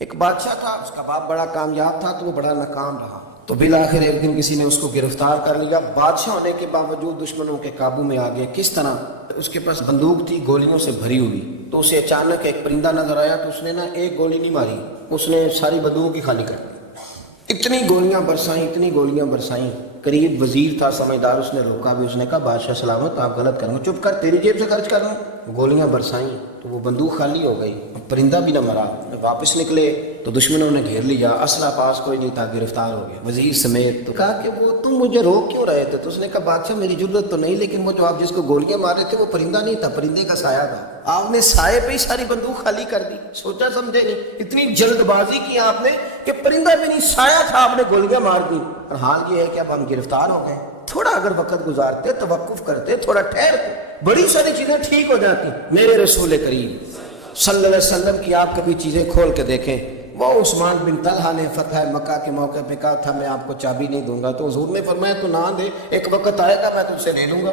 ایک بادشاہ تھا، اس کا باپ بڑا کامیاب تھا تو وہ بڑا ناکام رہا، تو بالآخر ایک دن کسی نے اس کو گرفتار کر لیا۔ بادشاہ ہونے کے باوجود دشمنوں کے قابو میں آ گیا۔ کس طرح؟ اس کے پاس بندوق تھی گولیوں سے بھری ہوئی، تو اسے اچانک ایک پرندہ نظر آیا تو اس نے ایک گولی نہیں ماری، اس نے ساری بندوق ہی خالی کر دی۔ اتنی گولیاں برسائیں، قریب وزیر تھا سمجھدار، اس نے روکا بھی، اس نے کہا بادشاہ سلامت آپ غلط کریں، چپ کر، تیری جیب سے خرچ کر رہا ہوں۔ گولیاں برسائیں تو وہ بندوق خالی ہو گئی، پرندہ بھی نہ مرا۔ واپس نکلے تو دشمنوں نے گھیر لیا، اسلحہ پاس کوئی نہیں تھا، گرفتار ہو گیا وزیر سمیت۔ تو کہا کہ وہ تم مجھے روک کیوں رہے تھے؟ تو اس نے کہا بادشاہ میری ضرورت تو نہیں، لیکن وہ جو آپ جس کو گولیاں مار رہے تھے وہ پرندہ نہیں تھا، پرندے کا سایہ تھا، آپ نے سائے پہ ہی ساری بندوق خالی کر دی۔ سوچا سمجھے نہیں، اتنی جلد بازی کی آپ نے کہ پرندہ بھی نہیں، سایہ تھا، آپ نے گولیاں مار دی۔ اور حال یہ ہے کہ اب ہم گرفتار ہو گئے، تھوڑا اگر وقت گزارتے، توقف کرتے، تھوڑا ٹھہرتے، بڑی ساری چیزیں ٹھیک ہو جاتی۔ میرے رسول کریم صلی اللہ علیہ وسلم کی آپ کبھی چیزیں کھول کے دیکھیں، وہ عثمان بن طلحہ نے فتح مکہ کے موقع پہ کہا تھا میں آپ کو چابی نہیں دوں گا، تو حضور نے فرمایا تو نہ دے، ایک وقت آئے گا میں تم سے لے لوں گا۔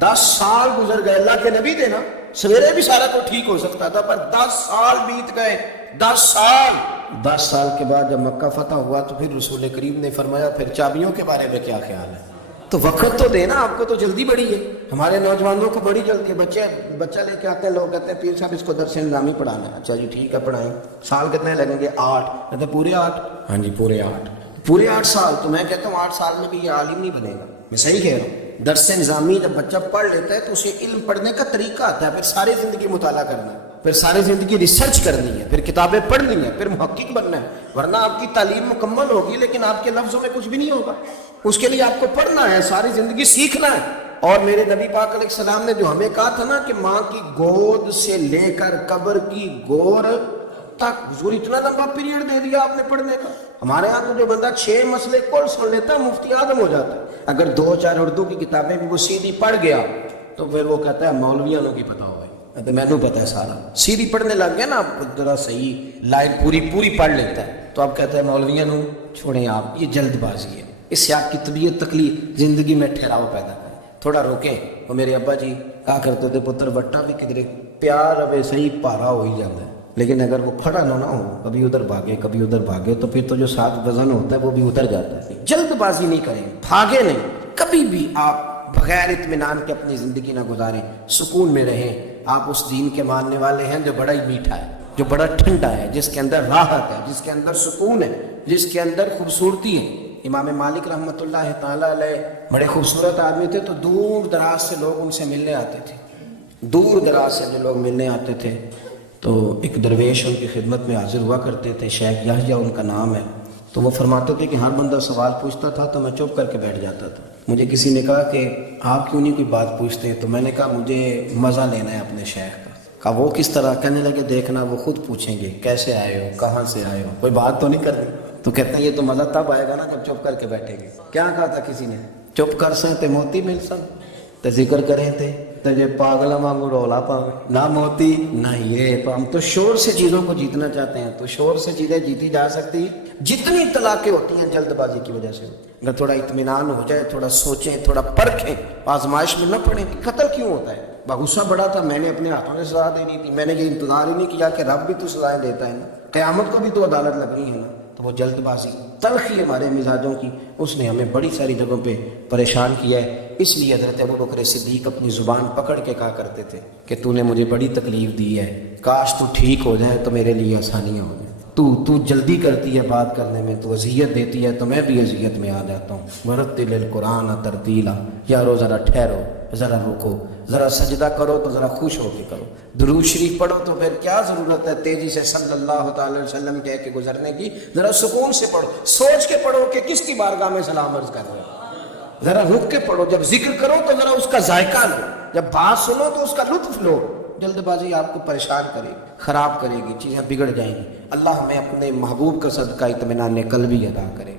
10 سال گزر گئے، اللہ کے نبی دینا سویرے بھی سارا تو ٹھیک ہو سکتا تھا، پر 10 سال بیت گئے، 10 سال کے بعد جب مکہ فتح ہوا تو پھر رسول کریم نے فرمایا پھر چابیوں کے بارے میں کیا خیال ہے؟ تو وقت تو دینا، آپ کو تو جلدی بڑی ہے، ہمارے نوجوانوں کو بڑی جلدی ہے۔ بچہ لے کے آتے ہیں، لوگ کہتے ہیں پیر صاحب اس کو درس نظامی پڑھانا ہے۔ اچھا جی ٹھیک ہے پڑھائیں، سال کتنے لگیں گے؟ 8۔ کہتے ہیں پورے 8؟ ہاں جی پورے 8 سال۔ تو میں کہتا ہوں 8 سال میں بھی یہ عالم نہیں بنے گا، میں صحیح کہہ رہا ہوں۔ درس نظامی جب بچہ پڑھ لیتا ہے تو اسے علم پڑھنے کا طریقہ آتا ہے، پھر ساری زندگی مطالعہ کرنا ہے، پھر ساری زندگی ریسرچ کرنی ہے، پھر کتابیں پڑھنی ہیں، پھر محقق بننا ہے، ورنہ آپ کی تعلیم مکمل ہوگی لیکن آپ کے لفظوں میں کچھ بھی نہیں ہوگا۔ اس کے لیے آپ کو پڑھنا ہے، ساری زندگی سیکھنا ہے۔ اور میرے نبی پاک علیہ السلام نے جو ہمیں کہا تھا نا کہ ماں کی گود سے لے کر قبر کی گور تک، حضور اتنا لمبا پیریڈ دے دیا آپ نے پڑھنے کا۔ ہمارے ہاں تو جو بندہ 6 مسئلے کل سن لیتا ہے مفتی اعظم ہو جاتا ہے، اگر 2-4 اردو کی کتابیں بھی وہ سیدھی پڑھ گیا تو پھر وہ کہتا ہے مولویوں کی پتہ ہو گئی، تو میں نے پتہ ہے سارا، سیدھی پڑھنے لگ گیا نا، ذرا صحیح لائن پوری پڑھ لیتا ہے تو اب کہتا ہے مولویوں چھوڑیں آپ، یہ جلد بازی ہے، اس سے آپ کی طبیعت تکلیف، زندگی میں ٹھہراؤ پیدا کریں، تھوڑا روکیں۔ وہ میرے ابا جی کہا کرتے تھے پتر وٹا بھی کدھر پیار اب صحیح پارا ہو ہی جاتا ہے، لیکن اگر وہ کھڑا نہ ہو، کبھی ادھر بھاگے تو پھر تو جو ساتھ وزن ہوتا ہے وہ بھی ادھر جاتا ہے۔ جلد بازی نہیں کریں، بھاگے نہیں، کبھی بھی آپ بغیر اطمینان کے اپنی زندگی نہ گزاریں، سکون میں رہیں۔ آپ اس دین کے ماننے والے ہیں جو بڑا ہی میٹھا ہے، جو بڑا ٹھنڈا ہے، جس کے اندر راحت ہے، جس کے اندر سکون ہے، جس کے اندر خوبصورتی ہے۔ امام مالک رحمۃ اللہ تعالیٰ علیہ بڑے خوبصورت آدمی تھے، تو دور دراز سے لوگ ان سے ملنے آتے تھے، دور دراز سے جو لوگ ملنے آتے تھے تو ایک درویش ان کی خدمت میں حاضر ہوا کرتے تھے، شیخ یحییٰ ان کا نام ہے، تو وہ فرماتے تھے کہ ہر بندہ سوال پوچھتا تھا تو میں چپ کر کے بیٹھ جاتا تھا۔ مجھے کسی نے کہا کہ آپ کیوں نہیں کوئی بات پوچھتے؟ تو میں نے کہا مجھے مزہ لینا ہے اپنے شیخ کا۔ کہا وہ کس طرح؟ کہنے لگے دیکھنا وہ خود پوچھیں گے کیسے آئے ہو، کہاں سے آئے ہو، کوئی بات تو نہیں کرنی۔ تو کہتے ہیں یہ تو مزہ تب آئے گا نا جب چپ کر کے بیٹھیں گے۔ کیا کہا تھا کسی نے؟ چپ کر سیں تے موتی مل سن، تے ذکر کریں تے تجھے پاگلا مانگو رولا پاوے، نہ موتی نہ ہیرے۔ تو ہم تو شور سے چیزوں کو جیتنا چاہتے ہیں، تو شور سے چیزیں جیتی جا سکتی، جتنی طلاقیں ہوتی ہیں جلد بازی کی وجہ سے۔ اگر تھوڑا اطمینان ہو جائے، تھوڑا سوچیں، تھوڑا پرکھیں، آزمائش میں نہ پڑیں۔ قتل کیوں ہوتا ہے؟ غصہ بڑا تھا، میں نے اپنے ہاتھوں سے سزا دینی تھی، میں نے یہ انتظار ہی نہیں کیا کہ رب بھی تو سزائیں دیتا ہے نا، قیامت کو بھی تو عدالت لگنی ہے نا۔ تو وہ جلد بازی، تلخی ہمارے مزاجوں کی، اس نے ہمیں بڑی ساری جگہوں پہ پریشان کیا ہے۔ اس لیے حضرت ابوبکر صدیق اپنی زبان پکڑ کے کہا کرتے تھے کہ تو نے مجھے بڑی تکلیف دی ہے، کاش تو ٹھیک ہو جائے تو میرے لیے آسانیاں ہو جائیں۔ تو جلدی کرتی ہے بات کرنے میں، تو اذیت دیتی ہے تو میں بھی اذیت میں آ جاتا ہوں۔ ورتل القرآن ترتیلا، یارو ذرا ٹھہرو، ذرا رکو، ذرا سجدہ کرو تو ذرا خوش ہو کے کرو، درود شریف پڑھو تو پھر کیا ضرورت ہے تیزی سے صلی اللہ تعالی علیہ وسلم کہہ کے گزرنے کی؟ ذرا سکون سے پڑھو، سوچ کے پڑھو کہ کس کی بارگاہ میں سلام عرض کر رہے ہو، ذرا رک کے پڑھو، جب ذکر کرو تو ذرا اس کا ذائقہ لو، جب بات سنو تو اس کا لطف لو۔ جلد بازی آپ کو پریشان کرے گی، خراب کرے گی، چیزیں بگڑ جائیں گی۔ اللہ ہمیں اپنے محبوب کا صدقہ اطمینان قلبی عطا کرے۔